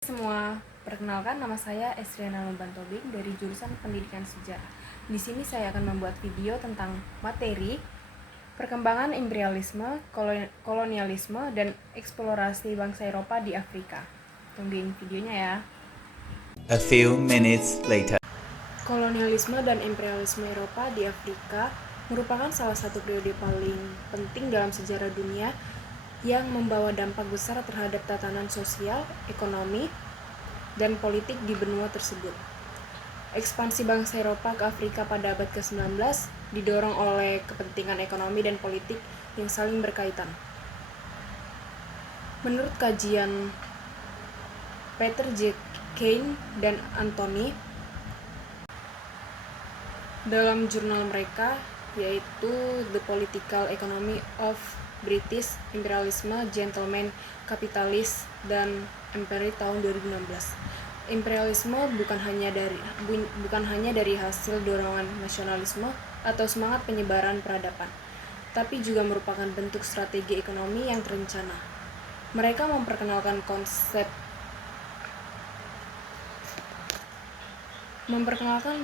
Semua, perkenalkan nama saya Esriana Lombantobing dari jurusan Pendidikan Sejarah. Di sini saya akan membuat video tentang materi perkembangan imperialisme, kolonialisme, dan eksplorasi bangsa Eropa di Afrika. Tungguin videonya ya. A few minutes later. Kolonialisme dan imperialisme Eropa di Afrika merupakan salah satu periode paling penting dalam sejarah dunia yang membawa dampak besar terhadap tatanan sosial, ekonomi, dan politik di benua tersebut. Ekspansi bangsa Eropa ke Afrika pada abad ke-19 didorong oleh kepentingan ekonomi dan politik yang saling berkaitan. Menurut kajian Peter J. Kane dan Anthony dalam jurnal mereka, yaitu The Political Economy of British Imperialism, Gentleman Capitalist, dan Empire tahun 2016. Imperialisme bukan hanya dari hasil dorongan nasionalisme atau semangat penyebaran peradaban, tapi juga merupakan bentuk strategi ekonomi yang terencana. Mereka memperkenalkan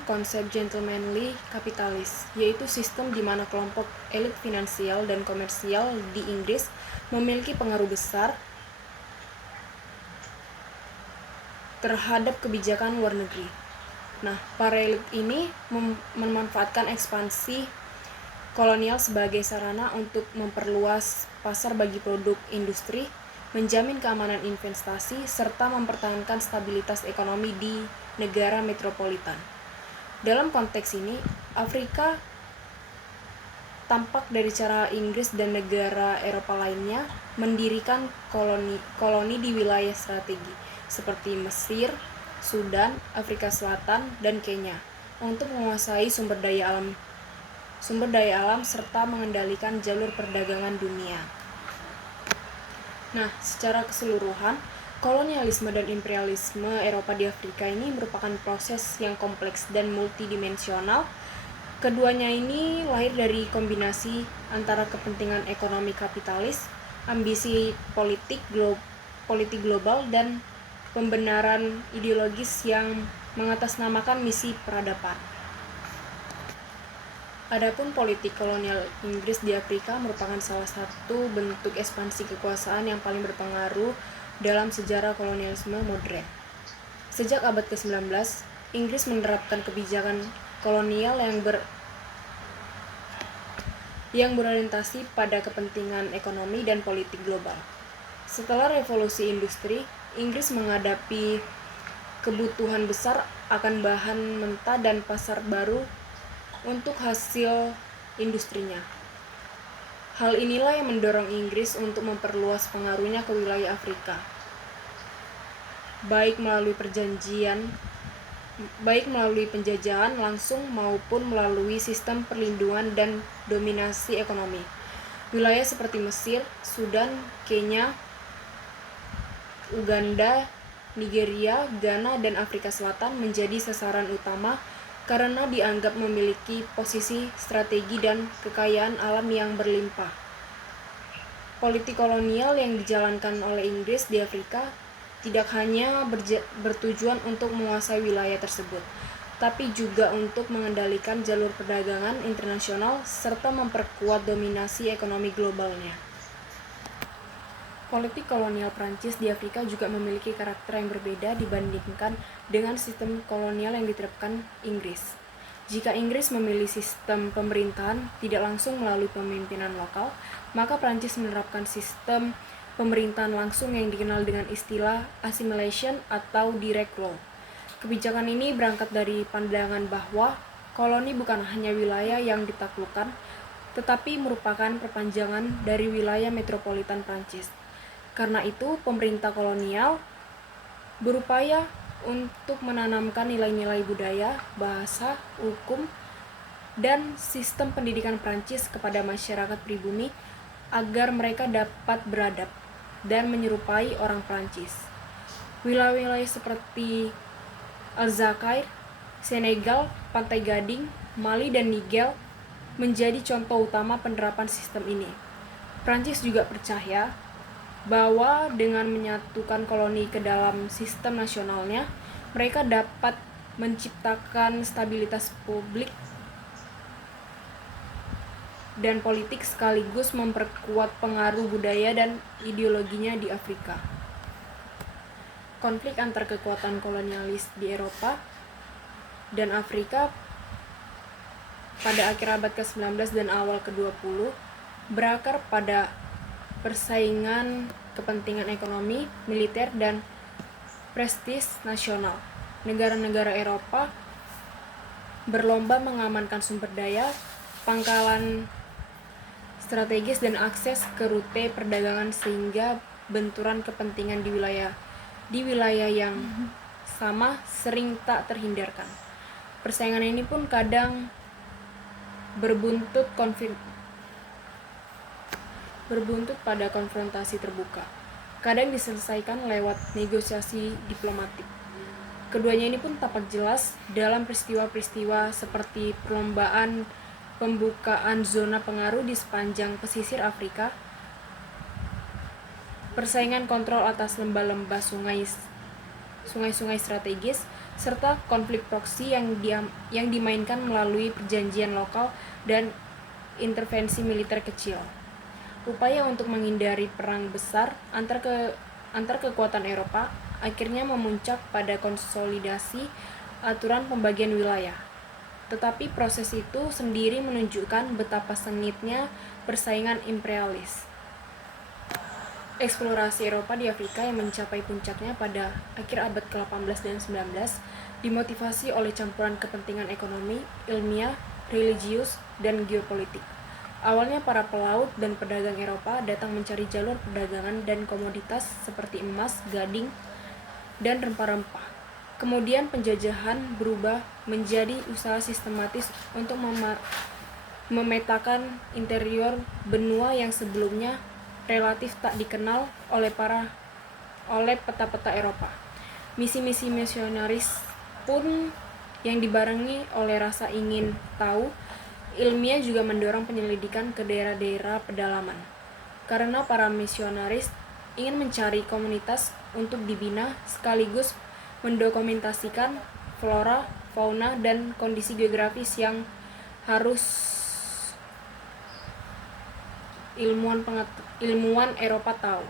konsep gentlemanly kapitalis, yaitu sistem di mana kelompok elit finansial dan komersial di Inggris memiliki pengaruh besar terhadap kebijakan luar negeri. Nah, para elit ini memanfaatkan ekspansi kolonial sebagai sarana untuk memperluas pasar bagi produk industri, menjamin keamanan investasi, serta mempertahankan stabilitas ekonomi di negara metropolitan. Dalam konteks ini, Afrika tampak dari cara Inggris dan negara Eropa lainnya mendirikan koloni di wilayah strategi seperti Mesir, Sudan, Afrika Selatan, dan Kenya untuk menguasai sumber daya alam serta mengendalikan jalur perdagangan dunia. Nah, secara keseluruhan, kolonialisme dan imperialisme Eropa di Afrika ini merupakan proses yang kompleks dan multidimensional. Keduanya ini lahir dari kombinasi antara kepentingan ekonomi kapitalis, ambisi politik global, dan pembenaran ideologis yang mengatasnamakan misi peradaban. Adapun politik kolonial Inggris di Afrika merupakan salah satu bentuk ekspansi kekuasaan yang paling berpengaruh dalam sejarah kolonialisme modern. Sejak abad ke-19, Inggris menerapkan kebijakan kolonial yang berorientasi pada kepentingan ekonomi dan politik global. Setelah revolusi industri, Inggris menghadapi kebutuhan besar akan bahan mentah dan pasar baru untuk hasil industrinya. Hal inilah yang mendorong Inggris untuk memperluas pengaruhnya ke wilayah Afrika, baik melalui penjajahan langsung maupun melalui sistem perlindungan dan dominasi ekonomi. Wilayah seperti Mesir, Sudan, Kenya, Uganda, Nigeria, Ghana, dan Afrika Selatan menjadi sasaran utama karena dianggap memiliki posisi strategi dan kekayaan alam yang berlimpah. Politik kolonial yang dijalankan oleh Inggris di Afrika tidak hanya bertujuan untuk menguasai wilayah tersebut, tapi juga untuk mengendalikan jalur perdagangan internasional serta memperkuat dominasi ekonomi globalnya. Politik kolonial Prancis di Afrika juga memiliki karakter yang berbeda dibandingkan dengan sistem kolonial yang diterapkan Inggris. Jika Inggris memilih sistem pemerintahan tidak langsung melalui pemimpinan lokal, maka Prancis menerapkan sistem pemerintahan langsung yang dikenal dengan istilah assimilation atau direct rule. Kebijakan ini berangkat dari pandangan bahwa koloni bukan hanya wilayah yang ditaklukkan, tetapi merupakan perpanjangan dari wilayah metropolitan Prancis. Karena itu, pemerintah kolonial berupaya untuk menanamkan nilai-nilai budaya, bahasa, hukum, dan sistem pendidikan Prancis kepada masyarakat pribumi agar mereka dapat beradab dan menyerupai orang Prancis. Wilayah-wilayah seperti Aljazair, Senegal, Pantai Gading, Mali, dan Niger menjadi contoh utama penerapan sistem ini. Prancis juga percaya bahwa dengan menyatukan koloni ke dalam sistem nasionalnya, mereka dapat menciptakan stabilitas publik dan politik sekaligus memperkuat pengaruh budaya dan ideologinya di Afrika. Konflik antar kekuatan kolonialis di Eropa dan Afrika pada akhir abad ke-19 dan awal ke-20 berakar pada persaingan kepentingan ekonomi, militer, dan prestis nasional. Negara-negara Eropa berlomba mengamankan sumber daya, pangkalan strategis, dan akses ke rute perdagangan sehingga benturan kepentingan di wilayah yang sama sering tak terhindarkan. Persaingan ini pun kadang berbuntut pada konfrontasi terbuka, kadang diselesaikan lewat negosiasi diplomatik. Keduanya ini pun tampak jelas dalam peristiwa-peristiwa seperti perlombaan pembukaan zona pengaruh di sepanjang pesisir Afrika, persaingan kontrol atas lembah-lembah sungai-sungai strategis, serta konflik proksi yang dimainkan melalui perjanjian lokal dan intervensi militer kecil. Upaya untuk menghindari perang besar antar kekuatan Eropa akhirnya memuncak pada konsolidasi aturan pembagian wilayah. Tetapi proses itu sendiri menunjukkan betapa sengitnya persaingan imperialis. Eksplorasi Eropa di Afrika yang mencapai puncaknya pada akhir abad ke-18 dan 19 dimotivasi oleh campuran kepentingan ekonomi, ilmiah, religius, dan geopolitik. Awalnya para pelaut dan pedagang Eropa datang mencari jalur perdagangan dan komoditas seperti emas, gading, dan rempah-rempah. Kemudian penjajahan berubah menjadi usaha sistematis untuk memetakan interior benua yang sebelumnya relatif tak dikenal oleh peta-peta Eropa. Misi-misi misionaris pun yang dibarengi oleh rasa ingin tahu ilmiah juga mendorong penyelidikan ke daerah-daerah pedalaman. Karena para misionaris ingin mencari komunitas untuk dibina sekaligus mendokumentasikan flora, fauna, dan kondisi geografis yang harus ilmuwan Eropa tahu.